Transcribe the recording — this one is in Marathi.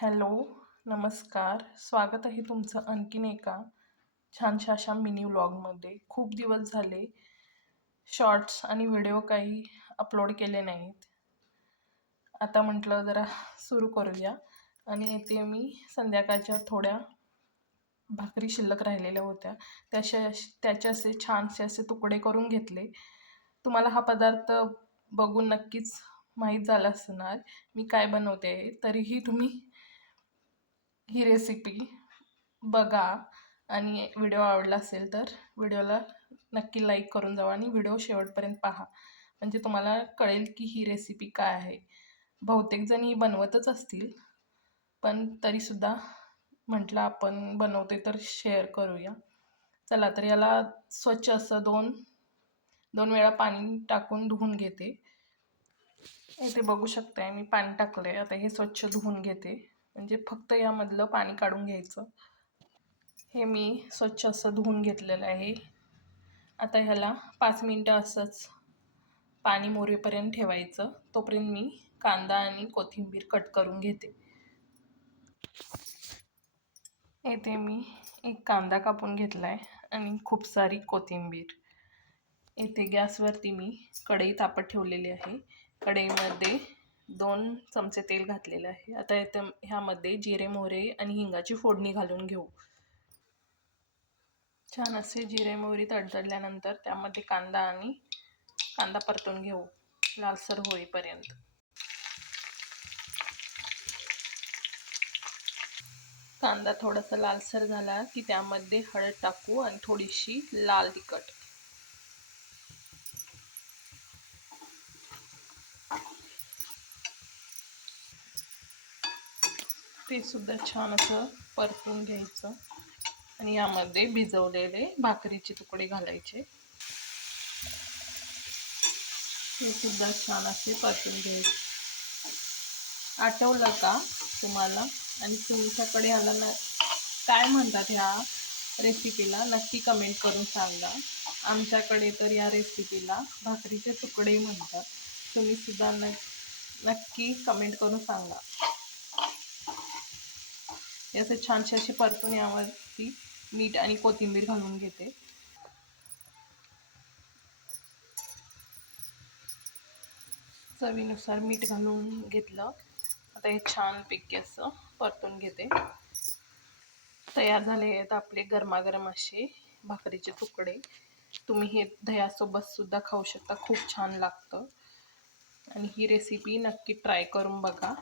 हॅलो, नमस्कार. स्वागत आहे तुमचं आणखीन एका छानशा अशा मिनी व्लॉगमध्ये. खूप दिवस झाले शॉर्ट्स आणि व्हिडिओ काही अपलोड केले नाहीत. आता म्हटलं जरा सुरू करूया आणि येथे मी संध्याकाळच्या थोड्या भाकरी शिल्लक राहिलेल्या होत्या. त्याचे असे छानसे असे तुकडे करून घेतले. तुम्हाला हा पदार्थ बघून नक्कीच माहीत झाला असणार मी काय बनवते, तरीही तुम्ही ही रेसिपी बघा आणि व्हिडिओ आवडला असेल तर व्हिडिओला नक्की लाईक करून जावा आणि व्हिडिओ शेवटपर्यंत पहा, म्हणजे तुम्हाला कळेल की ही रेसिपी काय आहे. बहुतेक जण ही बनवतच असतील, पण तरीसुद्धा म्हटलं आपण बनवते तर शेअर करूया. चला तर याला स्वच्छ असं दोन दोन वेळा पाणी टाकून धुवून घेते. इथे बघू शकताय मी पाणी टाकलंय. आता हे स्वच्छ धुवून घेते, म्हणजे फक्त यामधलं पाणी काढून घ्यायचं. हे मी स्वच्छ असं धुवून घेतलेलं आहे. आता ह्याला 5 मिनटं असंच पाणी मोरेपर्यंत ठेवायचं. तोपर्यंत मी कांदा आणि कोथिंबीर कट करून घेते. येथे मी एक कांदा कापून घेतलाय आणि खूप सारी कोथिंबीर. येथे गॅसवरती मी कढई तापत ठेवलेली आहे. कढईमध्ये 2 चमचे तेल घातलेलं आहे. आता ह्यामध्ये जिरे, मोहरी आणि हिंगाची फोडणी घालून घेऊ. छान असे जिरे मोहरी तडतडल्यानंतर त्यामध्ये कांदा परतून घेऊ लालसर होईपर्यंत. कांदा थोडासा लालसर झाला की त्यामध्ये हळद टाकू आणि थोडीशी लाल तिखट. ते सुद्धा छान असं परतून घ्यायचं आणि यामध्ये भिजवलेले भाकरीचे तुकडे घालायचे. ते सुद्धा छान असे परतून घ्यायचे. आठवलं का तुम्हाला? आणि तुमच्याकडे ह्याला काय म्हणतात ह्या रेसिपीला नक्की कमेंट करून सांगा. आमच्याकडे तर या रेसिपीला भाकरीचे तुकडे म्हणतात. तुम्ही सुद्धा नक्की कमेंट करून सांगा. याचे छानसे असे परतून यावरती मीठ आणि कोथिंबीर घालून घेते. चवीनुसार मीठ घालून घेतलं. आता हे छानपैकी असं परतून घेते. तयार झाले आहेत आपले गरमागरम असे भाकरीचे तुकडे. तुम्ही हे दह्यासोबत सुद्धा खाऊ शकता. खूप छान लागतं आणि ही रेसिपी नक्की ट्राय करून बघा.